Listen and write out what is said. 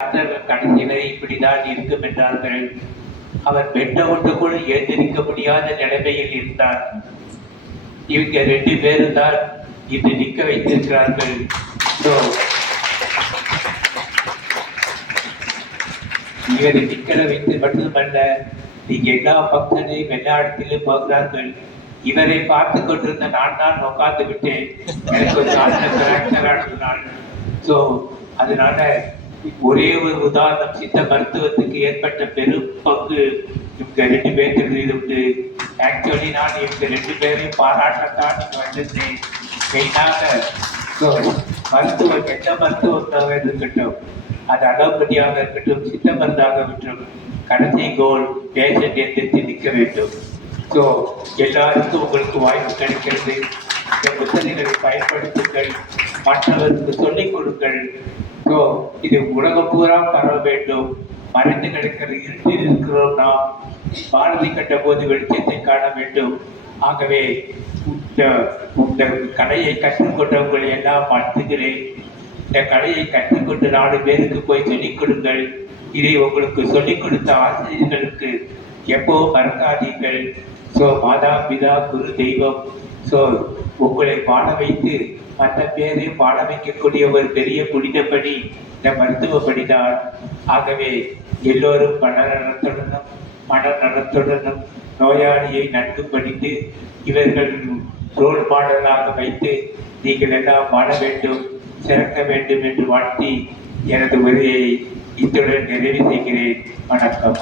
கடைசி வரை இப்படிதான் இருக்கும் என்றார்கள். அவர் பெண்ணை ஒன்று கூட எழுந்திருக்க முடியாத நிலைமையில் இருந்தார். இவங்க 2 பேரும் தான் இன்று நிற்க வைத்திருக்கிறார்கள். இவரை நிற்க வைத்து மட்டுமல்ல, நீங்க எல்லா பக்கத்திலையும் எல்லா இடத்திலும் போகிறார்கள். இவரை பார்த்து கொண்டிருந்த நான் தான் உட்கார்ந்து விட்டேன். எனக்கு ஒரு நாள். அதனால ஒரே ஒரு உதாரணம், சித்த மருத்துவத்துக்கு ஏற்பட்ட பெரும் பங்கு இவங்க 2 பேர்த்திலிருந்து உண்டு. ஆக்சுவலி நான் இவங்க 2 பேரையும் பாராட்டத்தான் வந்திருந்தேன். மெயினாக மருத்துவம், எந்த மருத்துவமாக இருக்கட்டும், அது அலோபதியாக இருக்கட்டும், சித்த மருந்தாக இருக்கட்டும், கடைசி கோல் பேஷண்ட் எந்திரித்து நிற்க வேண்டும். எல்லாருக்கும் உங்களுக்கு வாய்ப்பு கிடைக்கிறது. இந்த புத்தகங்களை பயன்படுத்துங்கள், மற்றவருக்கு சொல்லிக் கொடுங்கள். இது உலகம் பூரா பரவ வேண்டும். மறைந்து கிடக்கிற இருட்டில் இருக்கிறோம் நாம். பாரதி கட்ட போது வெளிச்சத்தை காண வேண்டும். ஆகவே இந்த கலையை கற்றுக்கொண்டவங்களை எல்லாம் வாழ்த்துகிறேன். இந்த கலையை கற்றுக்கொண்டு 4 பேருக்கு போய் சொல்லிக் கொடுங்கள். இதை உங்களுக்கு சொல்லிக் கொடுத்த ஆசிரியர்களுக்கு எப்பவும் மறக்காதீர்கள். மாதா பிதா குரு தெய்வம் உங்களை பாட வைத்து மற்ற பேரையும் பாட வைக்கக்கூடிய ஒரு பெரிய புனிதப்படி இந்த மருத்துவ படிதான். ஆகவே எல்லோரும் மனநலத்துடனும் நோயாளியை நன்கு படித்து இவர்கள் ரோல் மாடலாக வைத்து நீங்கள் எல்லாம் வாழ வேண்டும், சிறக்க வேண்டும் என்று வாழ்த்தி எனது உரையை இத்துடன் நிறைவு செய்கிறேன். வணக்கம்.